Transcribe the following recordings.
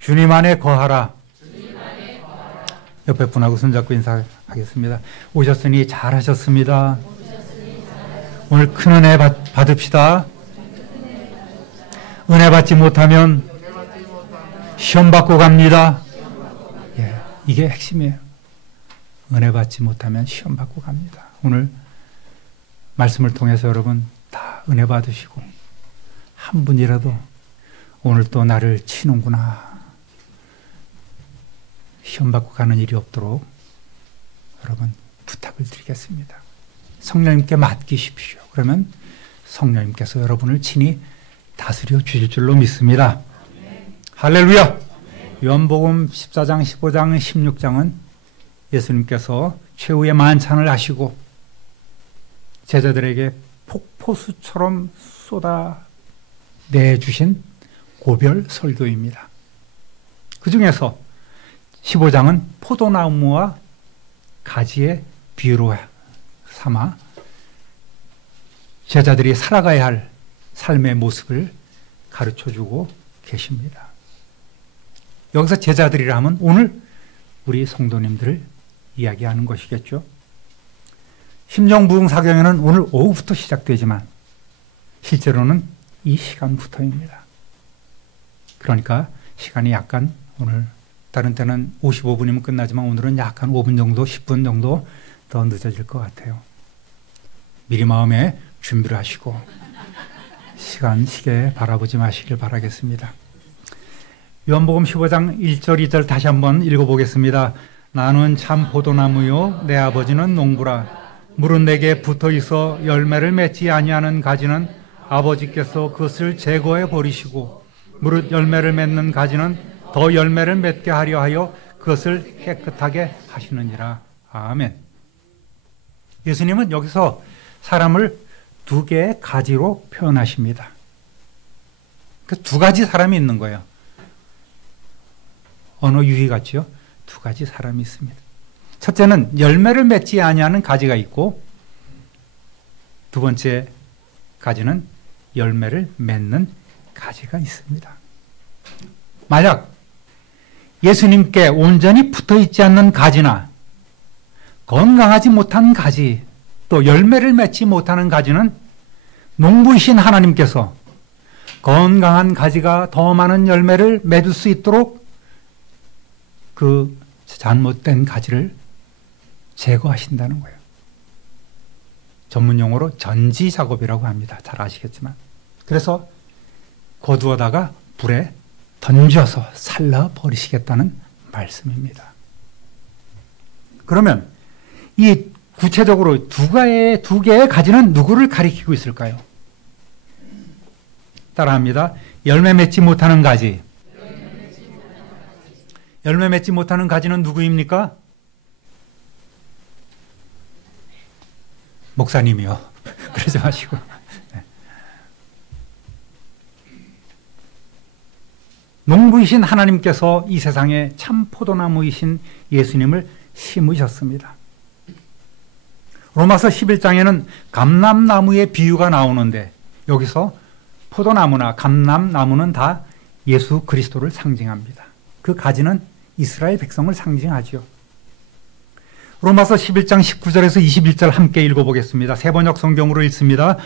주님 안에 거하라. 옆에 분하고 손잡고 인사하겠습니다. 오셨으니 잘하셨습니다. 오늘 큰 은혜 받읍시다. 은혜 받지 못하면 시험 받고 갑니다. 예, 이게 핵심이에요. 은혜 받지 못하면 시험 받고 갑니다. 오늘 말씀을 통해서 여러분 다 은혜 받으시고 한 분이라도 오늘 또 나를 치는구나, 시험 받고 가는 일이 없도록 여러분 부탁을 드리겠습니다. 성령님께 맡기십시오. 그러면 성령님께서 여러분을 친히 다스려 주실 줄로 믿습니다. 할렐루야! 요한복음 14장, 15장, 16장은 예수님께서 최후의 만찬을 하시고 제자들에게 폭포수처럼 쏟아내주신 고별 설교입니다. 그 중에서 15장은 포도나무와 가지의 비유로 삼아 제자들이 살아가야 할 삶의 모습을 가르쳐주고 계십니다. 여기서 제자들이라 하면 오늘 우리 성도님들을 이야기하는 것이겠죠. 심정부흥사경회는 오늘 오후부터 시작되지만 실제로는 이 시간부터입니다. 그러니까 시간이 약간 오늘 다른 때는 55분이면 끝나지만 오늘은 약간 5분 정도, 10분 정도 더 늦어질 것 같아요. 미리 마음에 준비를 하시고 시계 바라보지 마시길 바라겠습니다. 요한복음 15장 1절 2절 다시 한번 읽어보겠습니다. 나는 참 포도나무요 내 아버지는 농부라. 물은 내게 붙어있어 열매를 맺지 아니하는 가지는 아버지께서 그것을 제거해 버리시고 무릇 열매를 맺는 가지는 더 열매를 맺게 하려 하여 그것을 깨끗하게 하시느니라. 아멘. 예수님은 여기서 사람을 두 개의 가지로 표현하십니다. 그 두 가지 사람이 있는 거예요. 언어 유희 같죠? 두 가지 사람이 있습니다. 첫째는 열매를 맺지 아니하는 가지가 있고 두 번째 가지는 열매를 맺는 가지가 있습니다. 만약 예수님께 온전히 붙어있지 않는 가지나 건강하지 못한 가지, 또 열매를 맺지 못하는 가지는 농부이신 하나님께서 건강한 가지가 더 많은 열매를 맺을 수 있도록 그 잘못된 가지를 제거하신다는 거예요. 전문 용어로 전지 작업이라고 합니다. 잘 아시겠지만. 그래서 거두어다가 불에 던져서 살라 버리시겠다는 말씀입니다. 그러면 이 구체적으로 두 개의 가지는 누구를 가리키고 있을까요? 따라합니다. 열매 맺지 못하는 가지. 열매 맺지 못하는 가지는 누구입니까? 목사님이요. 그러지 마시고. 네. 농부이신 하나님께서 이 세상에 참 포도나무이신 예수님을 심으셨습니다. 로마서 11장에는 감람나무의 비유가 나오는데 여기서 포도나무나 감람나무는 다 예수 그리스도를 상징합니다. 그 가지는 이스라엘 백성을 상징하죠. 로마서 11장 19절에서 21절 함께 읽어보겠습니다. 세번역 성경으로 읽습니다.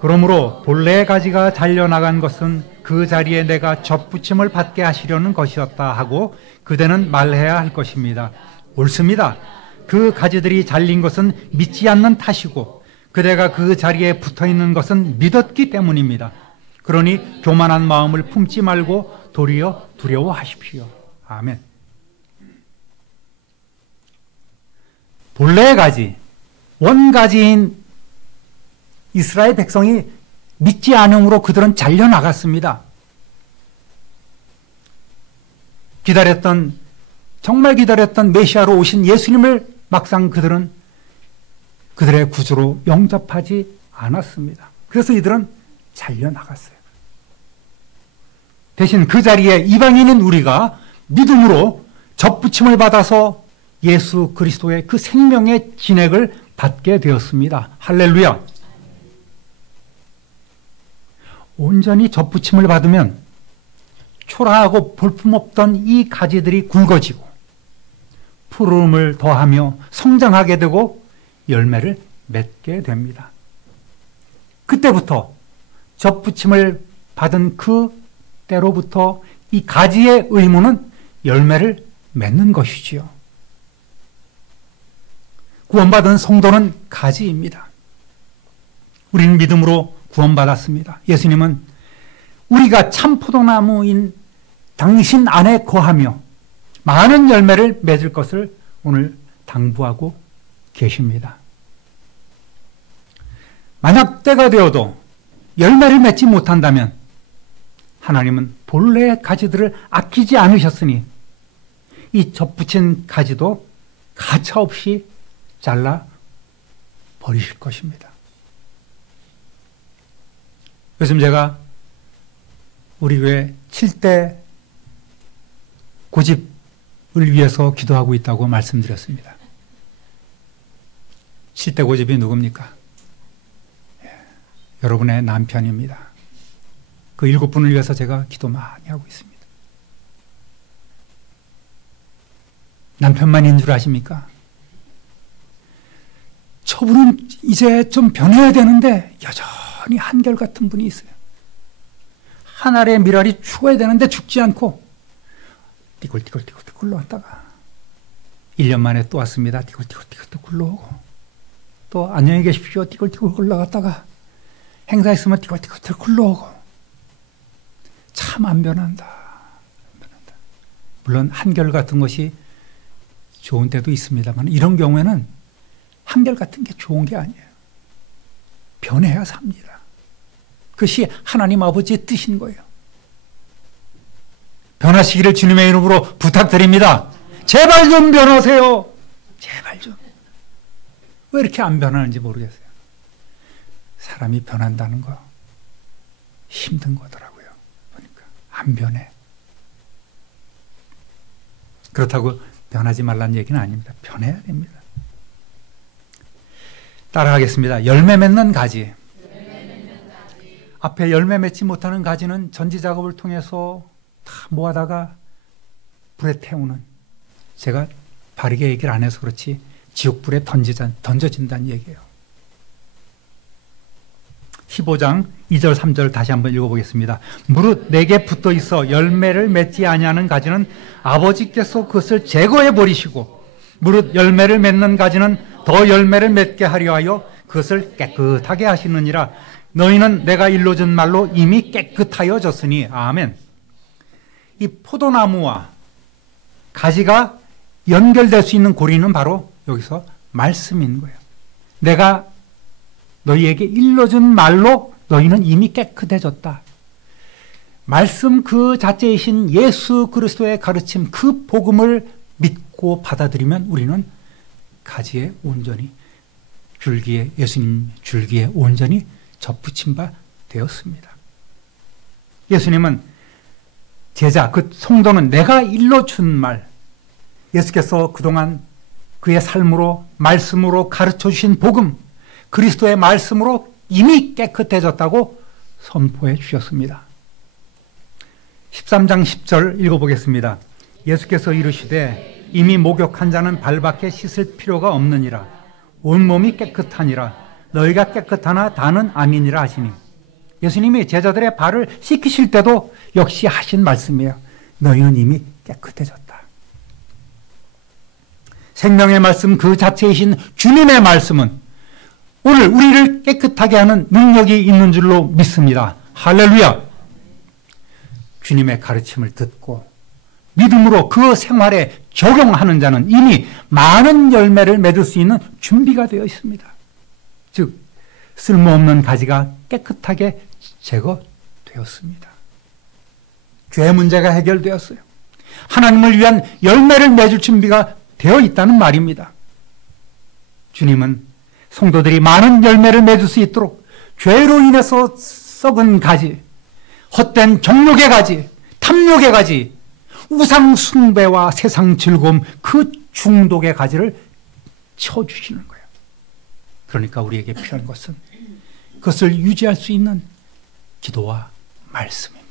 그러므로 본래의 가지가 잘려나간 것은 그 자리에 내가 접붙임을 받게 하시려는 것이었다 하고 그대는 말해야 할 것입니다. 옳습니다. 그 가지들이 잘린 것은 믿지 않는 탓이고 그대가 그 자리에 붙어있는 것은 믿었기 때문입니다. 그러니 교만한 마음을 품지 말고 도리어 두려워하십시오. 아멘. 본래의 가지, 원가지인 이스라엘 백성이 믿지 않음으로 그들은 잘려나갔습니다. 정말 기다렸던 메시아로 오신 예수님을 막상 그들은 그들의 구주로 영접하지 않았습니다. 그래서 이들은 잘려나갔어요. 대신 그 자리에 이방인인 우리가 믿음으로 접붙임을 받아서 예수 그리스도의 그 생명의 진액을 받게 되었습니다. 할렐루야. 온전히 접붙임을 받으면 초라하고 볼품없던 이 가지들이 굵어지고 푸름을 더하며 성장하게 되고 열매를 맺게 됩니다. 그때부터 접붙임을 받은 그 때로부터 이 가지의 의무는 열매를 맺는 것이지요. 구원받은 성도는 가지입니다. 우리는 믿음으로 구원받았습니다. 예수님은 우리가 참 포도나무인 당신 안에 거하며 많은 열매를 맺을 것을 오늘 당부하고 계십니다. 만약 때가 되어도 열매를 맺지 못한다면 하나님은 본래의 가지들을 아끼지 않으셨으니 이 접붙인 가지도 가차없이 잘라 버리실 것입니다. 요즘 제가 우리 교회 7대 고집을 위해서 기도하고 있다고 말씀드렸습니다. 7대 고집이 누굽니까? 여러분의 남편입니다. 그 7분을 위해서 제가 기도 많이 하고 있습니다. 남편만인 줄 아십니까? 저분은 이제 좀 변해야 되는데 여전히 한결같은 분이 있어요. 한 알의 밀알이 죽어야 되는데 죽지 않고 띠굴띠굴띠굴 굴러왔다가 1년 만에 또 왔습니다. 띠굴띠굴띠굴 또 굴러오고 또 안녕히 계십시오. 띠굴띠굴 굴러갔다가 행사 있으면 띠굴띠굴 굴러오고 참 안 변한다. 물론 한결같은 것이 좋은 때도 있습니다만 이런 경우에는 한결같은 게 좋은 게 아니에요. 변해야 삽니다. 그것이 하나님 아버지의 뜻인 거예요. 변하시기를 주님의 이름으로 부탁드립니다. 제발 좀 변하세요. 제발 좀. 왜 이렇게 안 변하는지 모르겠어요. 사람이 변한다는 거 힘든 거더라고요. 보니까 안 변해. 그렇다고 변하지 말라는 얘기는 아닙니다. 변해야 됩니다. 따라하겠습니다. 열매 맺는 가지. 앞에 열매 맺지 못하는 가지는 전지 작업을 통해서 다 모아다가 불에 태우는, 제가 바르게 얘기를 안 해서 그렇지 지옥불에 던져진다는 얘기예요. 15장 2절 3절 다시 한번 읽어보겠습니다. 무릇 내게 붙어 있어 열매를 맺지 아니하는 가지는 아버지께서 그것을 제거해 버리시고 무릇 열매를 맺는 가지는 더 열매를 맺게 하려 하여 그것을 깨끗하게 하시느니라. 너희는 내가 일러준 말로 이미 깨끗하여졌으니. 아멘. 이 포도나무와 가지가 연결될 수 있는 고리는 바로 여기서 말씀인 거예요. 내가 너희에게 일러준 말로 너희는 이미 깨끗해졌다. 말씀 그 자체이신 예수 그리스도의 가르침, 그 복음을 믿고 받아들이면 우리는 가지에 온전히, 줄기에, 예수님 줄기에 온전히 접붙임 바 되었습니다. 예수님은 제자, 그 성도는 내가 일러준 말, 예수께서 그동안 그의 삶으로, 말씀으로 가르쳐 주신 복음, 그리스도의 말씀으로 이미 깨끗해졌다고 선포해 주셨습니다. 13장 10절 읽어보겠습니다. 예수께서 이르시되 이미 목욕한 자는 발밖에 씻을 필요가 없느니라. 온몸이 깨끗하니라. 너희가 깨끗하나 다는 아니니라 하시니. 예수님이 제자들의 발을 씻기실 때도 역시 하신 말씀이에요. 너희는 이미 깨끗해졌다. 생명의 말씀 그 자체이신 주님의 말씀은 오늘 우리를 깨끗하게 하는 능력이 있는 줄로 믿습니다. 할렐루야! 주님의 가르침을 듣고 믿음으로 그 생활에 적용하는 자는 이미 많은 열매를 맺을 수 있는 준비가 되어 있습니다. 즉 쓸모없는 가지가 깨끗하게 제거되었습니다. 죄 문제가 해결되었어요. 하나님을 위한 열매를 맺을 준비가 되어 있다는 말입니다. 주님은 성도들이 많은 열매를 맺을 수 있도록 죄로 인해서 썩은 가지, 헛된 정욕의 가지, 탐욕의 가지, 우상 숭배와 세상 즐거움, 그 중독의 가지를 쳐주시는 거예요. 그러니까 우리에게 필요한 것은 그것을 유지할 수 있는 기도와 말씀입니다.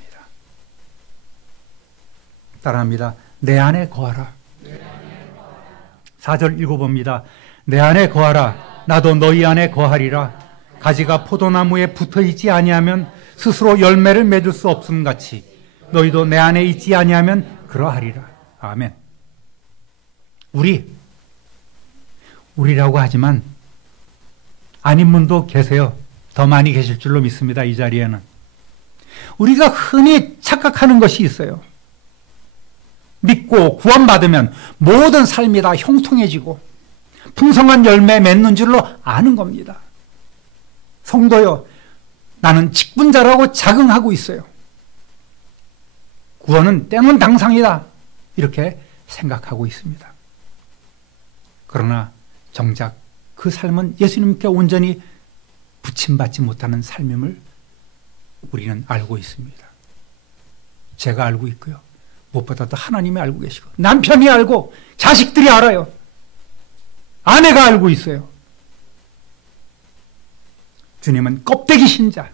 따라합니다. 내 안에 거하라. 4절 읽어봅니다. 내 안에 거하라. 나도 너희 안에 거하리라. 가지가 포도나무에 붙어있지 아니하면 스스로 열매를 맺을 수 없음 같이 너희도 내 안에 있지 아니하면 그러하리라. 아멘. 우리라고 하지만 아닌 분도 계세요. 더 많이 계실 줄로 믿습니다. 이 자리에는. 우리가 흔히 착각하는 것이 있어요. 믿고 구원받으면 모든 삶이 다 형통해지고 풍성한 열매 맺는 줄로 아는 겁니다. 성도요, 나는 직분자라고 자긍하고 있어요. 구원은 때문 당상이다. 이렇게 생각하고 있습니다. 그러나 정작 그 삶은 예수님께 온전히 부침받지 못하는 삶임을 우리는 알고 있습니다. 제가 알고 있고요. 무엇보다도 하나님이 알고 계시고 남편이 알고 자식들이 알아요. 아내가 알고 있어요. 주님은 껍데기 신자,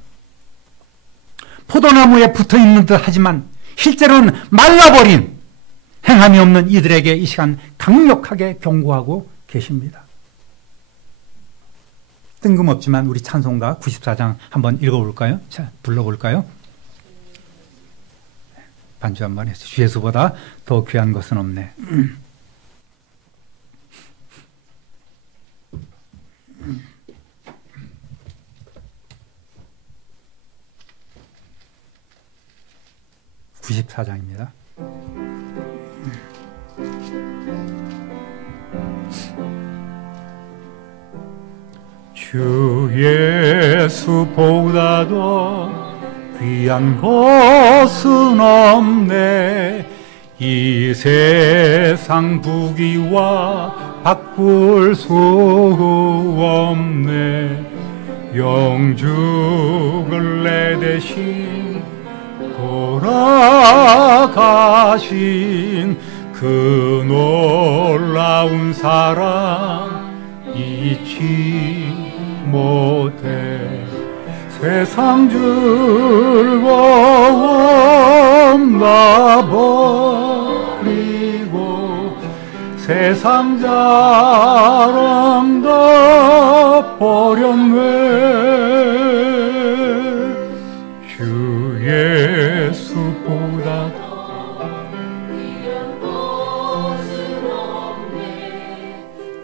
포도나무에 붙어있는 듯 하지만 실제로는 말라버린 행함이 없는 이들에게 이 시간 강력하게 경고하고 계십니다. 뜬금없지만 우리 찬송가 94장 한번 읽어볼까요? 자, 불러볼까요? 반주 한번 해서 주 예수보다 더 귀한 것은 없네. (94장입니다) 주 예수보다도 귀한 것은 없네. 이 세상 부귀와 바꿀 수 없네. 영죽을 내 대신 돌아가신 그 놀라운 사랑 잊지 못해. 세상 즐거움 다 버리고 세상 자랑 다 버렸네. 주 예수보다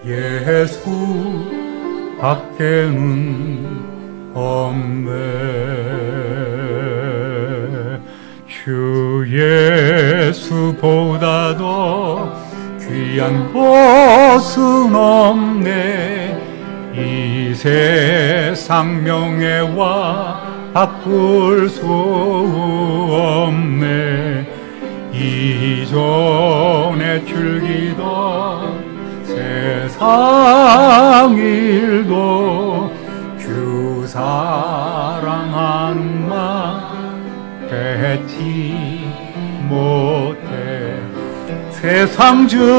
예수 밖에는 없네. 주 예수보다도 귀한 것은 없네. 이 세상 명예와 바꿀 수 없네. 이전에 즐기던 세상 일도 주 사랑하는 맘 뺏지 못해. 세상 즐거움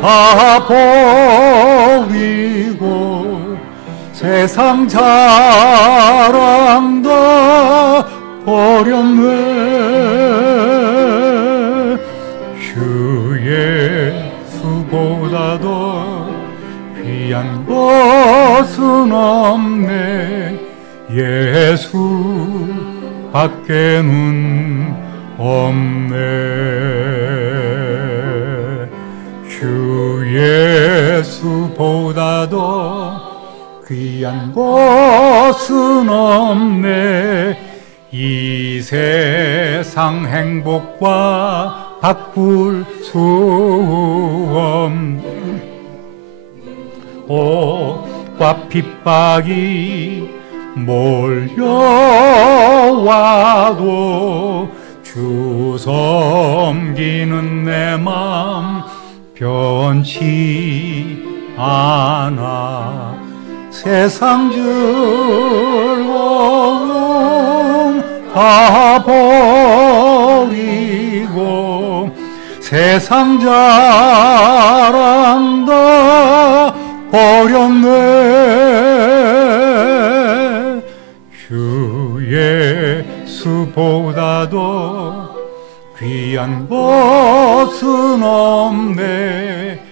다 버리고 세상 자랑 다 버렸네. 주 예수보다도 귀한 것은 없네. 예수 밖에는 없네. 주 예수보다도 귀한 것은 없네. 이 세상 행복과 바꿀 수 없네. 옷과 핍박이 몰려와도 주 섬기는 내 맘 변치 않아. 세상 즐거움 다 버리고 세상 자랑 다 버렸네. 주 예수보다 찾아도 귀한 것은 없네.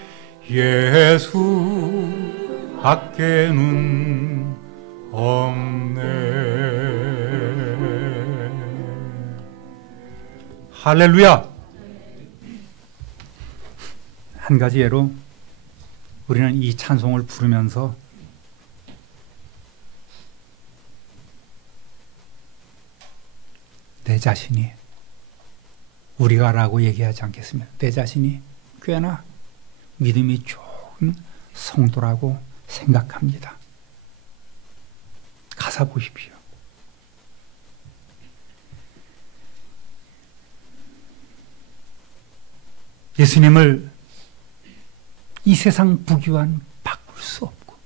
예수 밖에는 없네. 할렐루야. 한 가지 예로 우리는 이 찬송을 부르면서 내 자신이, 우리가라고 얘기하지 않겠습니다. 내 자신이 꽤나 믿음이 좋은 성도라고 생각합니다. 가사 보십시오. 예수님을 이 세상 부귀한 바꿀 수 없고,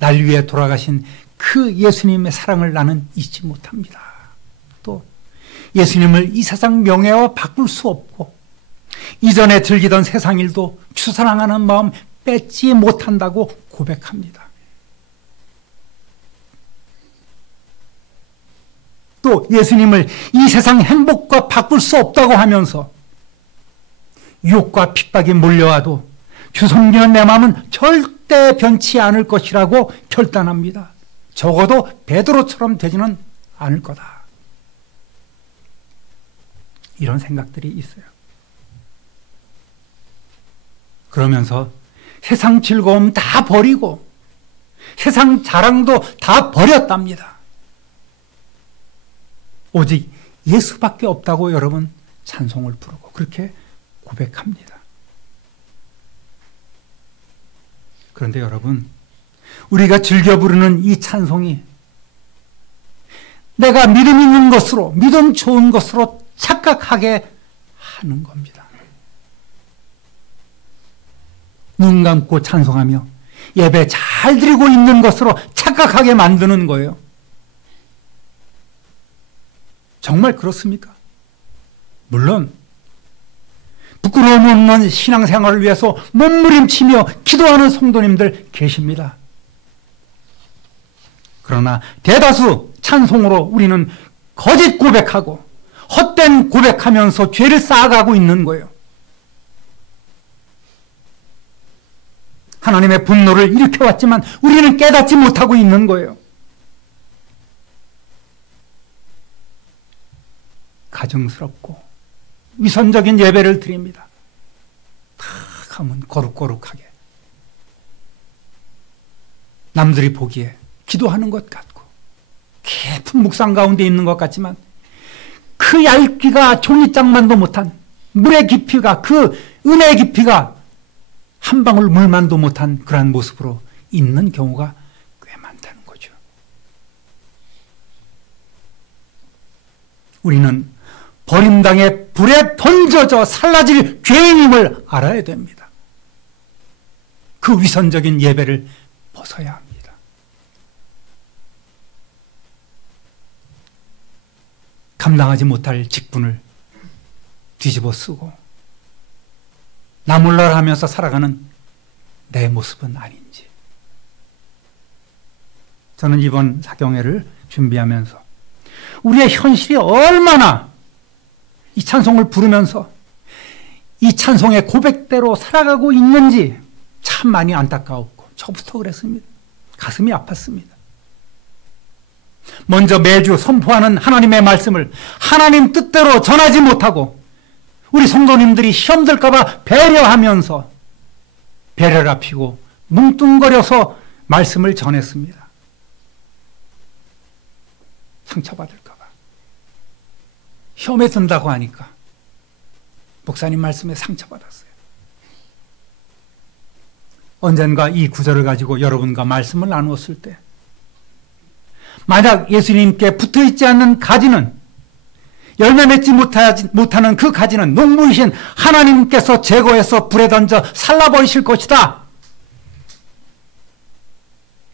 날 위해 돌아가신 그 예수님의 사랑을 나는 잊지 못합니다. 또 예수님을 이 세상 명예와 바꿀 수 없고, 이전에 즐기던 세상 일도 추사랑하는 마음 뺏지 못한다고 고백합니다. 또 예수님을 이 세상 행복과 바꿀 수 없다고 하면서 유혹과 핍박이 몰려와도 주 섬기는 내 마음은 절대 변치 않을 것이라고 결단합니다. 적어도 베드로처럼 되지는 않을 거다. 이런 생각들이 있어요. 그러면서 세상 즐거움 다 버리고 세상 자랑도 다 버렸답니다. 오직 예수밖에 없다고 여러분 찬송을 부르고 그렇게 고백합니다. 그런데 여러분, 우리가 즐겨 부르는 이 찬송이 내가 믿음 있는 것으로, 믿음 좋은 것으로 착각하게 하는 겁니다. 눈 감고 찬송하며 예배 잘 드리고 있는 것으로 착각하게 만드는 거예요. 정말 그렇습니까? 물론 부끄러움 없는 신앙생활을 위해서 몸부림치며 기도하는 성도님들 계십니다. 그러나 대다수 찬송으로 우리는 거짓 고백하고 헛된 고백하면서 죄를 쌓아가고 있는 거예요. 하나님의 분노를 일으켜왔지만 우리는 깨닫지 못하고 있는 거예요. 가증스럽고 위선적인 예배를 드립니다. 탁 하면 거룩거룩하게 남들이 보기에 기도하는 것 같고 깊은 묵상 가운데 있는 것 같지만 그 얇기가 종이장만도 못한 물의 깊이가, 그 은혜의 깊이가 한 방울 물만도 못한 그러한 모습으로 있는 경우가 꽤 많다는 거죠. 우리는 버림당해 불에 던져져 살라질 죄인임을 알아야 됩니다. 그 위선적인 예배를 벗어야 합니다. 감당하지 못할 직분을 뒤집어 쓰고 나몰라라 하면서 살아가는 내 모습은 아닌지. 저는 이번 사경회를 준비하면서 우리의 현실이 얼마나 이 찬송을 부르면서 이 찬송의 고백대로 살아가고 있는지 참 많이 안타까웠고 저부터 그랬습니다. 가슴이 아팠습니다. 먼저 매주 선포하는 하나님의 말씀을 하나님 뜻대로 전하지 못하고 우리 성도님들이 시험 들까봐 배려하면서 배려를 앞히고 뭉뚱거려서 말씀을 전했습니다. 상처받을까봐. 시험에 든다고 하니까 목사님 말씀에 상처받았어요. 언젠가 이 구절을 가지고 여러분과 말씀을 나누었을 때 만약 예수님께 붙어있지 않는 가지는, 열매 맺지 못하는 그 가지는 농부이신 하나님께서 제거해서 불에 던져 살라버리실 것이다.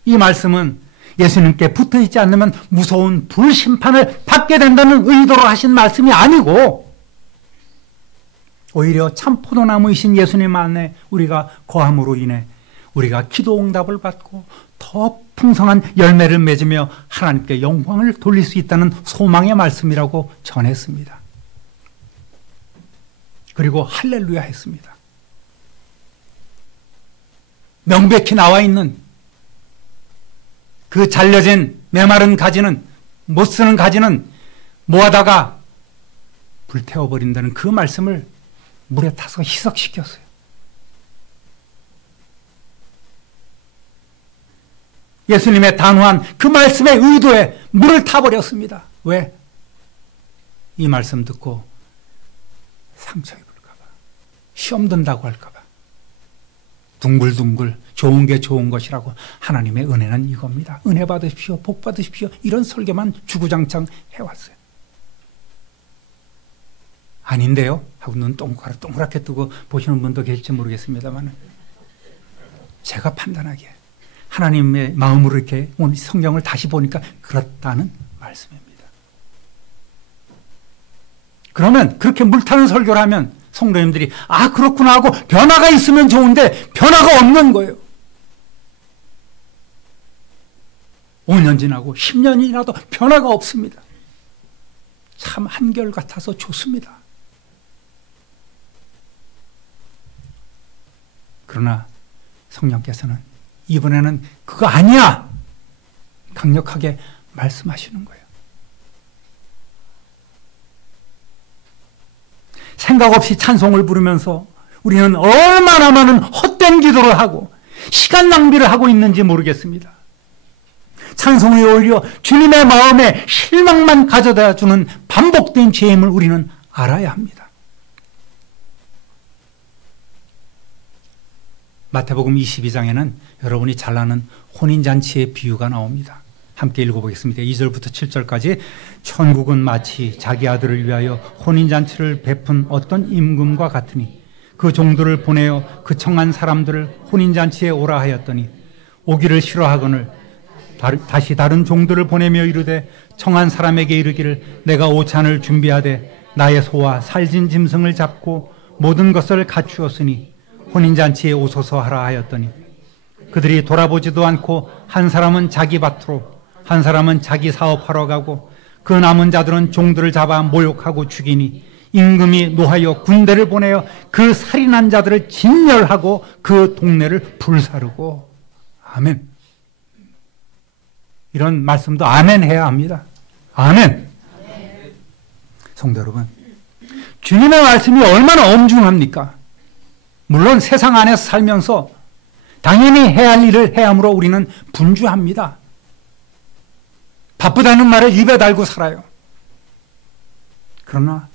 이 말씀은 예수님께 붙어있지 않으면 무서운 불심판을 받게 된다는 의도로 하신 말씀이 아니고 오히려 참 포도나무이신 예수님 안에 우리가 거함으로 인해 우리가 기도 응답을 받고 더 풍성한 열매를 맺으며 하나님께 영광을 돌릴 수 있다는 소망의 말씀이라고 전했습니다. 그리고 할렐루야 했습니다. 명백히 나와 있는 그 잘려진 메마른 가지는, 못 쓰는 가지는 모아다가 불태워버린다는 그 말씀을 물에 타서 희석시켰어요. 예수님의 단호한 그 말씀의 의도에 물을 타버렸습니다. 왜? 이 말씀 듣고 상처 입을까봐, 시험 든다고 할까봐, 둥글둥글 좋은 게 좋은 것이라고. 하나님의 은혜는 이겁니다. 은혜 받으십시오, 복 받으십시오, 이런 설교만 주구장창 해왔어요. 아닌데요? 하고 눈 동그랗게 뜨고 보시는 분도 계실지 모르겠습니다만, 제가 판단하기에 하나님의 마음으로 이렇게 오늘 성경을 다시 보니까 그렇다는 말씀입니다. 그러면 그렇게 물타는 설교를 하면 성도님들이 아 그렇구나 하고 변화가 있으면 좋은데 변화가 없는 거예요. 5년 지나고 10년이 지나도 변화가 없습니다. 참 한결같아서 좋습니다. 그러나 성령께서는 이번에는 그거 아니야! 강력하게 말씀하시는 거예요. 생각 없이 찬송을 부르면서 우리는 얼마나 많은 헛된 기도를 하고 시간 낭비를 하고 있는지 모르겠습니다. 찬송이 오히려 주님의 마음에 실망만 가져다 주는 반복된 죄임을 우리는 알아야 합니다. 마태복음 22장에는 여러분이 잘 아는 혼인잔치의 비유가 나옵니다. 함께 읽어보겠습니다. 2절부터 7절까지. 천국은 마치 자기 아들을 위하여 혼인잔치를 베푼 어떤 임금과 같으니 그 종들을 보내어 그 청한 사람들을 혼인잔치에 오라 하였더니 오기를 싫어하거늘 다시 다른 종들을 보내며 이르되 청한 사람에게 이르기를 내가 오찬을 준비하되 나의 소와 살진 짐승을 잡고 모든 것을 갖추었으니 혼인잔치에 오소서 하라 하였더니 그들이 돌아보지도 않고 한 사람은 자기 밭으로 한 사람은 자기 사업하러 가고 그 남은 자들은 종들을 잡아 모욕하고 죽이니 임금이 노하여 군대를 보내어 그 살인한 자들을 진멸하고 그 동네를 불사르고. 아멘. 이런 말씀도 아멘 해야 합니다. 아멘. 성도 여러분, 주님의 말씀이 얼마나 엄중합니까? 물론 세상 안에서 살면서 당연히 해야 할 일을 해야 하므로 우리는 분주합니다. 바쁘다는 말을 입에 달고 살아요. 그러나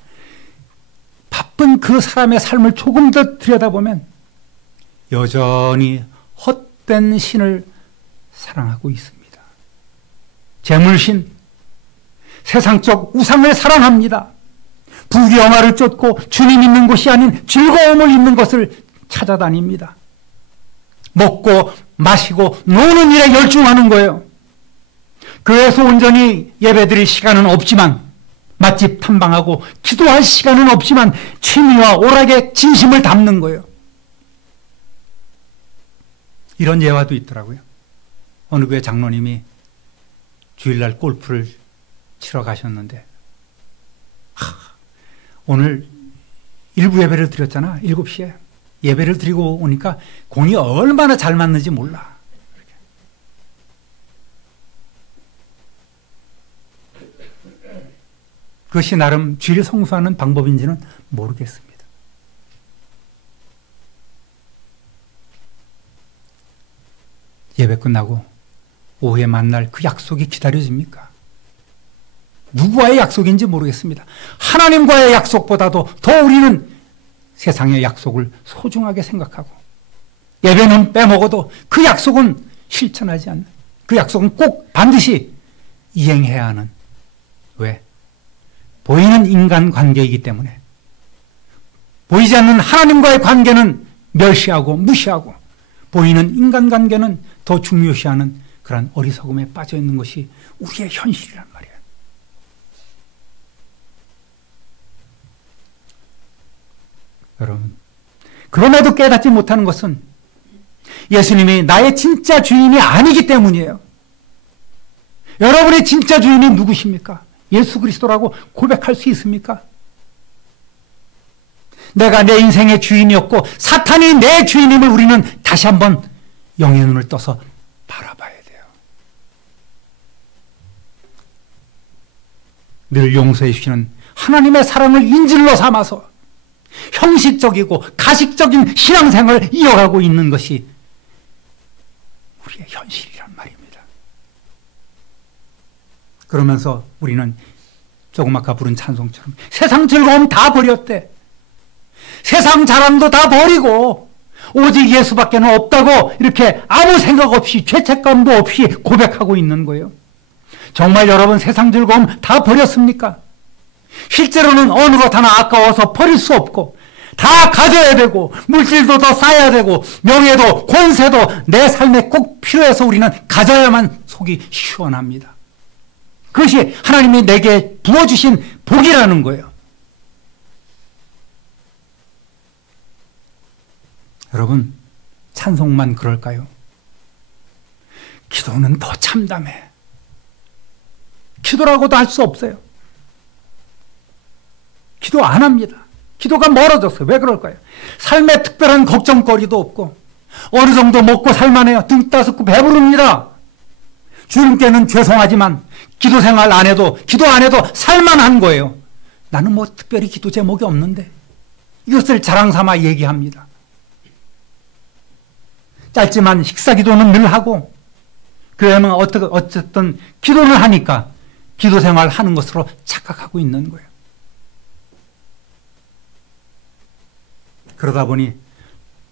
바쁜 그 사람의 삶을 조금 더 들여다보면 여전히 헛된 신을 사랑하고 있습니다. 재물신, 세상적 우상을 사랑합니다. 부귀영화를 쫓고 주님 있는 곳이 아닌 즐거움을 있는 것을 찾아다닙니다. 먹고 마시고 노는 일에 열중하는 거예요. 교회에서 온전히 예배드릴 시간은 없지만, 맛집 탐방하고 기도할 시간은 없지만 취미와 오락에 진심을 담는 거예요. 이런 예화도 있더라고요. 어느 교회 장로님이 주일날 골프를 치러 가셨는데 오늘 일부 예배를 드렸잖아. 7시에 예배를 드리고 오니까 공이 얼마나 잘 맞는지 몰라. 그것이 나름 주일 성수하는 방법인지는 모르겠습니다. 예배 끝나고 오후에 만날 그 약속이 기다려집니까? 누구와의 약속인지 모르겠습니다. 하나님과의 약속보다도 더 우리는 세상의 약속을 소중하게 생각하고 예배는 빼먹어도 그 약속은 실천하지 않는, 그 약속은 꼭 반드시 이행해야 하는. 왜? 보이는 인간관계이기 때문에. 보이지 않는 하나님과의 관계는 멸시하고 무시하고 보이는 인간관계는 더 중요시하는 그런 어리석음에 빠져 있는 것이 우리의 현실이란 말이에요. 여러분, 그럼에도 깨닫지 못하는 것은 예수님이 나의 진짜 주인이 아니기 때문이에요. 여러분의 진짜 주인이 누구십니까? 예수 그리스도라고 고백할 수 있습니까? 내가 내 인생의 주인이었고 사탄이 내 주인임을 우리는 다시 한번 영의 눈을 떠서 바라봐야 돼요. 늘 용서해 주시는 하나님의 사랑을 인질로 삼아서 형식적이고 가식적인 신앙생활을 이어가고 있는 것이 우리의 현실이란 말입니다. 그러면서 우리는 조금 아까 부른 찬송처럼 세상 즐거움 다 버렸대. 세상 자랑도 다 버리고 오직 예수밖에 없다고 이렇게 아무 생각 없이 죄책감도 없이 고백하고 있는 거예요. 정말 여러분 세상 즐거움 다 버렸습니까? 실제로는 어느 것 하나 아까워서 버릴 수 없고 다 가져야 되고 물질도 더 쌓아야 되고 명예도 권세도 내 삶에 꼭 필요해서 우리는 가져야만 속이 시원합니다. 그것이 하나님이 내게 부어주신 복이라는 거예요. 여러분, 찬송만 그럴까요? 기도는 더 참담해. 기도라고도 할 수 없어요. 기도 안 합니다. 기도가 멀어졌어요. 왜 그럴까요? 삶에 특별한 걱정거리도 없고 어느 정도 먹고 살만해요. 등 따숩고 배부릅니다. 주님께는 죄송하지만 기도 생활 안 해도 기도 안 해도 살만한 거예요. 나는 뭐 특별히 기도 제목이 없는데 이것을 자랑 삼아 얘기합니다. 짧지만 식사 기도는 늘 하고 그러면 어쨌든 기도를 하니까 기도 생활 하는 것으로 착각하고 있는 거예요. 그러다 보니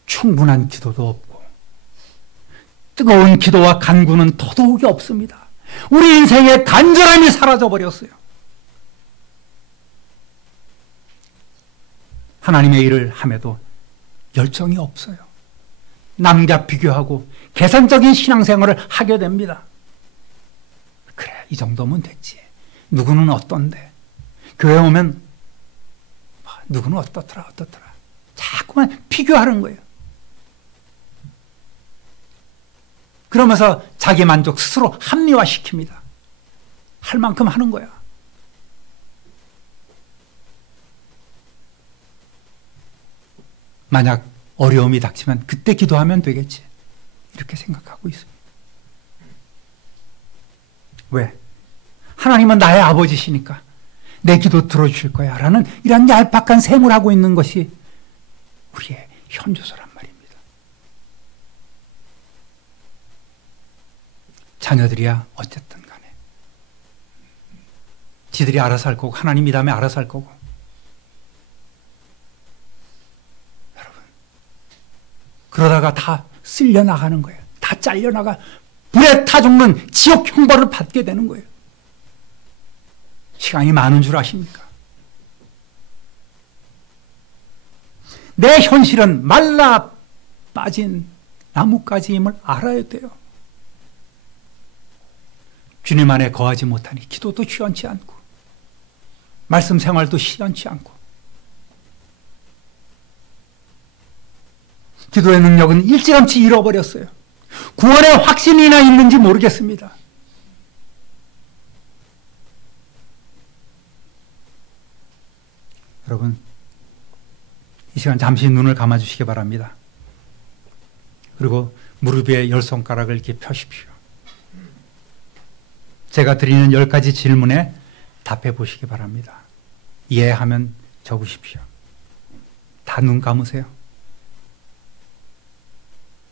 충분한 기도도 없고 뜨거운 기도와 간구는 더더욱이 없습니다. 우리 인생의 간절함이 사라져버렸어요. 하나님의 일을 함에도 열정이 없어요. 남과 비교하고 계산적인 신앙생활을 하게 됩니다. 그래, 이 정도면 됐지. 누구는 어떤데? 교회 오면 누구는 어떻더라. 자꾸만 비교하는 거예요. 그러면서 자기 만족 스스로 합리화시킵니다. 할 만큼 하는 거야. 만약 어려움이 닥치면 그때 기도하면 되겠지. 이렇게 생각하고 있습니다. 왜? 하나님은 나의 아버지시니까 내 기도 들어주실 거야 라는 이런 얄팍한 셈을 하고 있는 것이 우리의 현주소란 말입니다. 자녀들이야 어쨌든 간에 지들이 알아서 할 거고 하나님이 다음에 알아서 할 거고 여러분 그러다가 다 쓸려나가는 거예요. 다 잘려나가 불에 타 죽는 지옥 형벌을 받게 되는 거예요. 시간이 많은 줄 아십니까? 내 현실은 말라 빠진 나뭇가지임을 알아야 돼요. 주님 안에 거하지 못하니 기도도 시원치 않고 말씀 생활도 시원치 않고 기도의 능력은 일찌감치 잃어버렸어요. 구원의 확신이나 있는지 모르겠습니다. 여러분 이 시간 잠시 눈을 감아주시기 바랍니다. 그리고 무릎 위에 10손가락을 이렇게 펴십시오. 제가 드리는 10가지 질문에 답해 보시기 바랍니다. 이해하면 적으십시오. 다 눈 감으세요.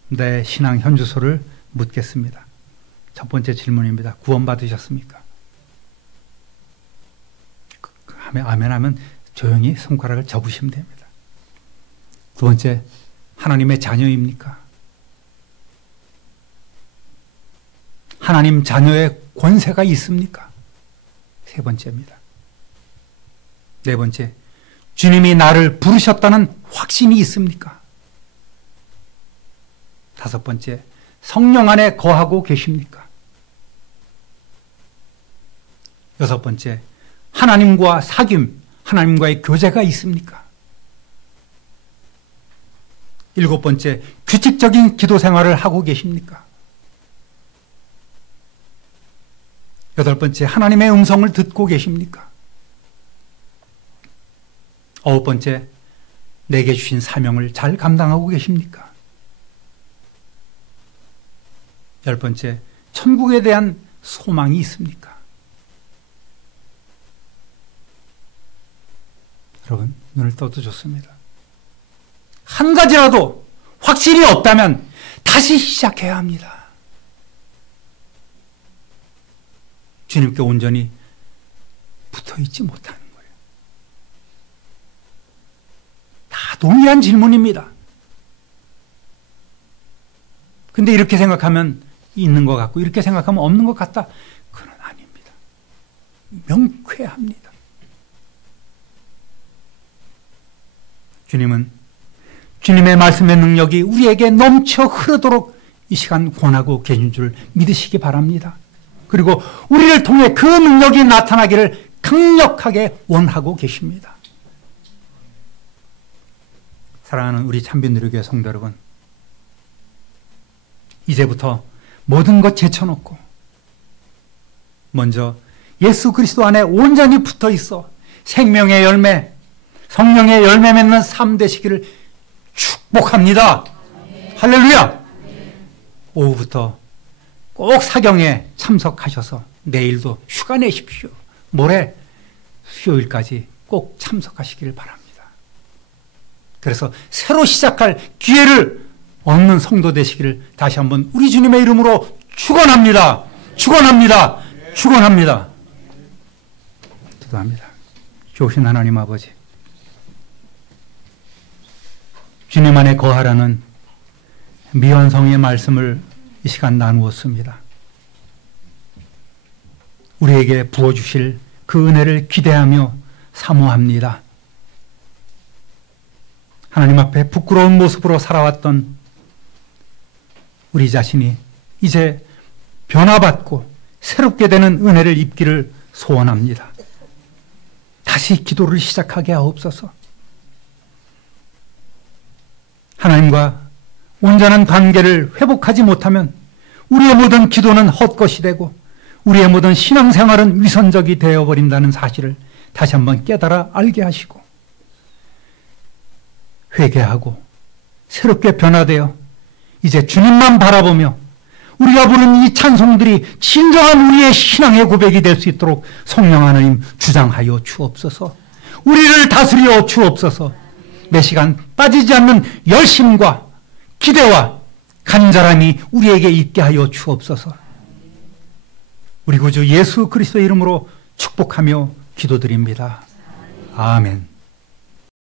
내 신앙 현주소를 묻겠습니다. 첫 번째 질문입니다. 구원받으셨습니까? 아멘 하면 조용히 손가락을 접으시면 됩니다. 두 번째, 하나님의 자녀입니까? 하나님 자녀의 권세가 있습니까? 세 번째입니다. 네 번째, 주님이 나를 부르셨다는 확신이 있습니까? 다섯 번째, 성령 안에 거하고 계십니까? 여섯 번째, 하나님과 사귐, 하나님과의 교제가 있습니까? 7번째, 규칙적인 기도 생활을 하고 계십니까? 8번째, 하나님의 음성을 듣고 계십니까? 9번째, 내게 주신 사명을 잘 감당하고 계십니까? 10번째, 천국에 대한 소망이 있습니까? 여러분, 눈을 떠도 좋습니다. 한 가지라도 확실히 없다면 다시 시작해야 합니다. 주님께 온전히 붙어있지 못하는 거예요. 다 동일한 질문입니다. 근데 이렇게 생각하면 있는 것 같고 이렇게 생각하면 없는 것 같다. 그건 아닙니다. 명쾌합니다. 주님은 주님의 말씀의 능력이 우리에게 넘쳐 흐르도록 이 시간 권하고 계신 줄 믿으시기 바랍니다. 그리고 우리를 통해 그 능력이 나타나기를 강력하게 원하고 계십니다. 사랑하는 우리 참빈누리교회 성도 여러분, 이제부터 모든 것 제쳐놓고 먼저 예수 그리스도 안에 온전히 붙어 있어 생명의 열매, 성령의 열매 맺는 삶 되시기를 축복합니다. 할렐루야! 오후부터 꼭 사경에 참석하셔서 내일도 휴가 내십시오. 모레 수요일까지 꼭 참석하시기를 바랍니다. 그래서 새로 시작할 기회를 얻는 성도 되시기를 다시 한번 우리 주님의 이름으로 축원합니다. 축원합니다. 축원합니다. 기도합니다. 좋으신 하나님 아버지, 주님 안에 거하라는 미완성의 말씀을 이 시간 나누었습니다. 우리에게 부어주실 그 은혜를 기대하며 사모합니다. 하나님 앞에 부끄러운 모습으로 살아왔던 우리 자신이 이제 변화받고 새롭게 되는 은혜를 입기를 소원합니다. 다시 기도를 시작하게 하옵소서. 하나님과 온전한 관계를 회복하지 못하면 우리의 모든 기도는 헛것이 되고 우리의 모든 신앙생활은 위선적이 되어버린다는 사실을 다시 한번 깨달아 알게 하시고 회개하고 새롭게 변화되어 이제 주님만 바라보며 우리가 부르는 이 찬송들이 진정한 우리의 신앙의 고백이 될 수 있도록 성령 하나님 주장하여 주옵소서. 우리를 다스려 주옵소서. 매 시간 빠지지 않는 열심과 기대와 간절함이 우리에게 있게 하여 주옵소서. 우리 구주 예수 그리스도의 이름으로 축복하며 기도드립니다. 아멘.